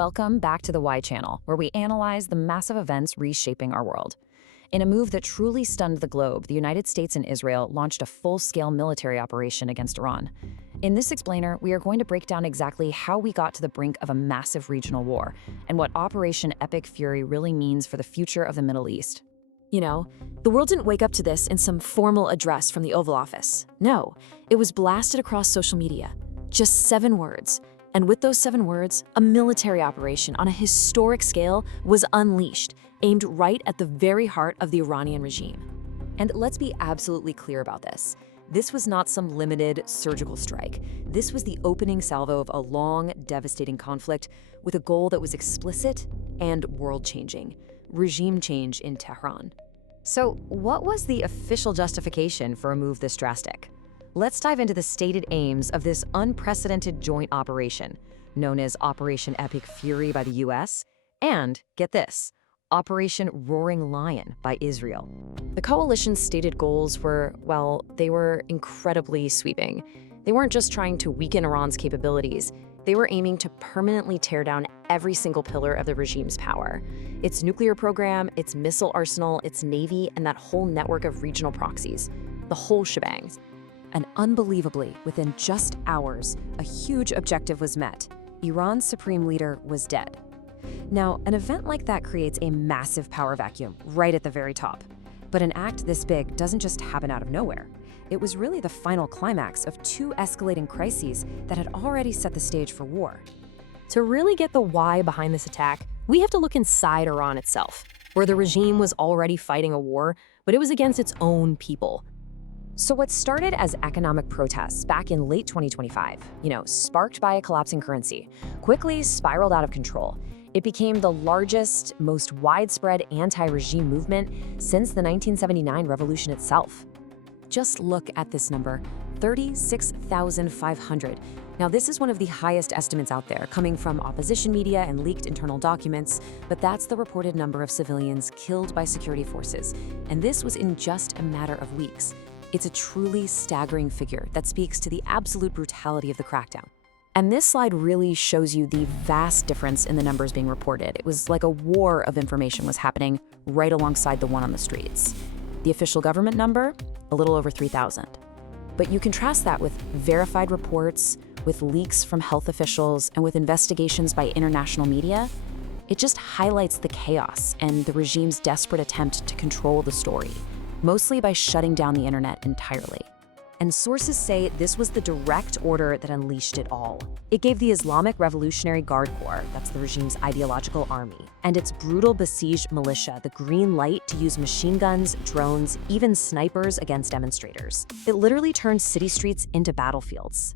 Welcome back to the Y Channel, where we analyze the massive events reshaping our world. In a move that truly stunned the globe, the United States and Israel launched a full-scale military operation against Iran. In this explainer, we are going to break down exactly how we got to the brink of a massive regional war, and what Operation Epic Fury really means for the future of the Middle East. You know, the world didn't wake up to this in some formal address from the Oval Office. No, it was blasted across social media. Just 7 words. And with those 7 words, a military operation on a historic scale was unleashed, aimed right at the very heart of the Iranian regime. And let's be absolutely clear about this. This was not some limited surgical strike. This was the opening salvo of a long, devastating conflict with a goal that was explicit and world-changing: regime change in Tehran. So, what was the official justification for a move this drastic? Let's dive into the stated aims of this unprecedented joint operation, known as Operation Epic Fury by the US, and, get this, Operation Roaring Lion by Israel. The coalition's stated goals were, well, they were incredibly sweeping. They weren't just trying to weaken Iran's capabilities. They were aiming to permanently tear down every single pillar of the regime's power: its nuclear program, its missile arsenal, its navy, and that whole network of regional proxies. The whole shebang. And unbelievably, within just hours, a huge objective was met. Iran's supreme leader was dead. Now, an event like that creates a massive power vacuum right at the very top. But an act this big doesn't just happen out of nowhere. It was really the final climax of 2 escalating crises that had already set the stage for war. To really get the why behind this attack, we have to look inside Iran itself, where the regime was already fighting a war, but it was against its own people. So what started as economic protests back in late 2025, sparked by a collapsing currency, quickly spiraled out of control. It became the largest, most widespread anti-regime movement since the 1979 revolution itself. Just look at this number, 36,500. Now, this is one of the highest estimates out there, coming from opposition media and leaked internal documents, but that's the reported number of civilians killed by security forces, and this was in just a matter of weeks. It's a truly staggering figure that speaks to the absolute brutality of the crackdown. And this slide really shows you the vast difference in the numbers being reported. It was like a war of information was happening right alongside the one on the streets. The official government number, a little over 3,000. But you contrast that with verified reports, with leaks from health officials, and with investigations by international media. It just highlights the chaos and the regime's desperate attempt to control the story, mostly by shutting down the internet entirely. And sources say this was the direct order that unleashed it all. It gave the Islamic Revolutionary Guard Corps, that's the regime's ideological army, and its brutal besieged militia the green light to use machine guns, drones, even snipers against demonstrators. It literally turned city streets into battlefields.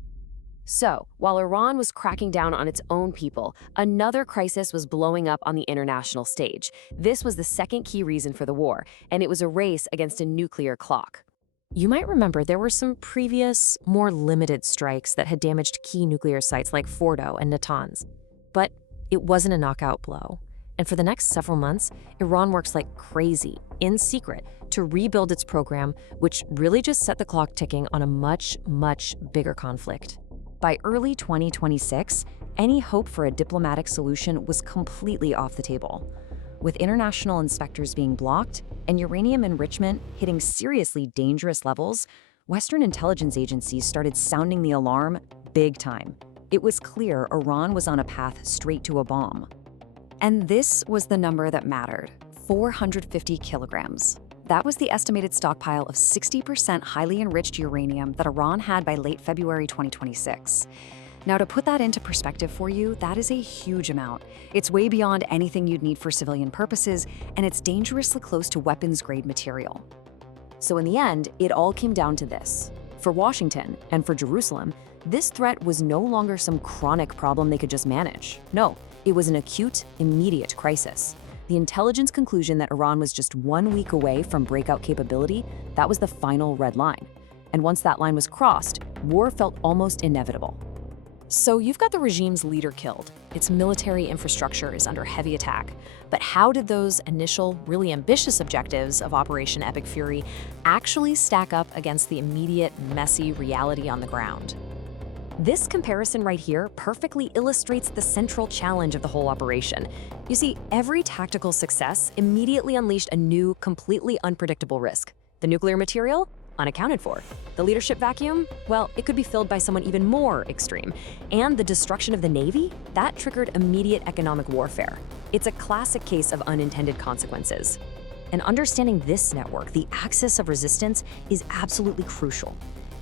So, while Iran was cracking down on its own people, another crisis was blowing up on the international stage. This was the second key reason for the war, and it was a race against a nuclear clock. You might remember there were some previous, more limited strikes that had damaged key nuclear sites like Fordo and Natanz. But it wasn't a knockout blow. And for the next several months, Iran works like crazy, in secret, to rebuild its program, which really just set the clock ticking on a much, much bigger conflict. By early 2026, any hope for a diplomatic solution was completely off the table. With international inspectors being blocked and uranium enrichment hitting seriously dangerous levels, Western intelligence agencies started sounding the alarm big time. It was clear Iran was on a path straight to a bomb. And this was the number that mattered: 450 kilograms. That was the estimated stockpile of 60% highly enriched uranium that Iran had by late February 2026. Now, to put that into perspective for you, that is a huge amount. It's way beyond anything you'd need for civilian purposes, and it's dangerously close to weapons-grade material. So in the end, it all came down to this. For Washington, and for Jerusalem, this threat was no longer some chronic problem they could just manage. No, it was an acute, immediate crisis. The intelligence conclusion that Iran was just 1 week away from breakout capability, that was the final red line. And once that line was crossed, war felt almost inevitable. So you've got the regime's leader killed. Its military infrastructure is under heavy attack. But how did those initial, really ambitious objectives of Operation Epic Fury actually stack up against the immediate, messy reality on the ground? This comparison right here perfectly illustrates the central challenge of the whole operation. You see, every tactical success immediately unleashed a new, completely unpredictable risk. The nuclear material? Unaccounted for. The leadership vacuum? Well, it could be filled by someone even more extreme. And the destruction of the Navy? That triggered immediate economic warfare. It's a classic case of unintended consequences. And understanding this network, the axis of resistance, is absolutely crucial.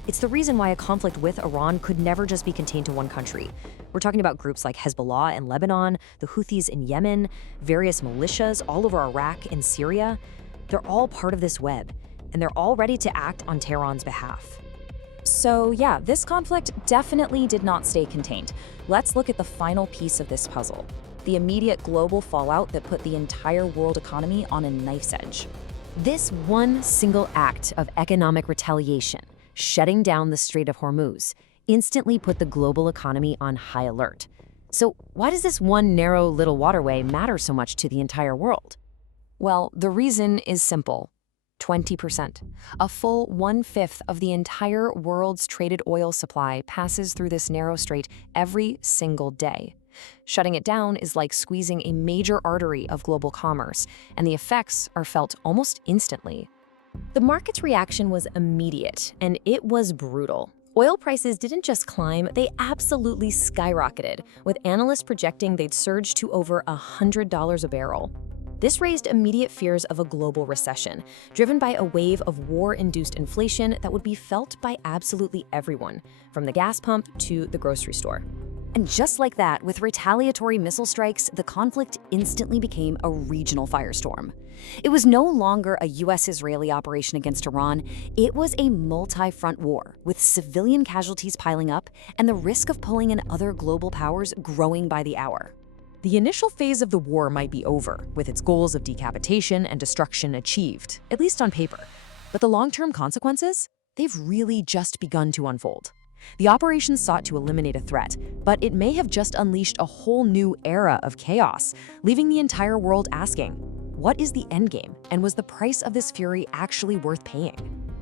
It's the reason why a conflict with Iran could never just be contained to one country. We're talking about groups like Hezbollah in Lebanon, the Houthis in Yemen, various militias all over Iraq and Syria. They're all part of this web, and they're all ready to act on Tehran's behalf. So yeah, this conflict definitely did not stay contained. Let's look at the final piece of this puzzle, the immediate global fallout that put the entire world economy on a knife's edge. This one single act of economic retaliation, shutting down the Strait of Hormuz, instantly put the global economy on high alert. So why does this one narrow little waterway matter so much to the entire world? Well, the reason is simple. 20%. A full 1/5 of the entire world's traded oil supply passes through this narrow strait every single day. Shutting it down is like squeezing a major artery of global commerce, and the effects are felt almost instantly. The market's reaction was immediate, and it was brutal. Oil prices didn't just climb, they absolutely skyrocketed, with analysts projecting they'd surge to over $100 a barrel. This raised immediate fears of a global recession, driven by a wave of war-induced inflation that would be felt by absolutely everyone, from the gas pump to the grocery store. And just like that, with retaliatory missile strikes, the conflict instantly became a regional firestorm. It was no longer a US-Israeli operation against Iran, it was a multi-front war, with civilian casualties piling up and the risk of pulling in other global powers growing by the hour. The initial phase of the war might be over, with its goals of decapitation and destruction achieved, at least on paper. But the long-term consequences? They've really just begun to unfold. The operation sought to eliminate a threat, but it may have just unleashed a whole new era of chaos, leaving the entire world asking, what is the endgame, and was the price of this fury actually worth paying?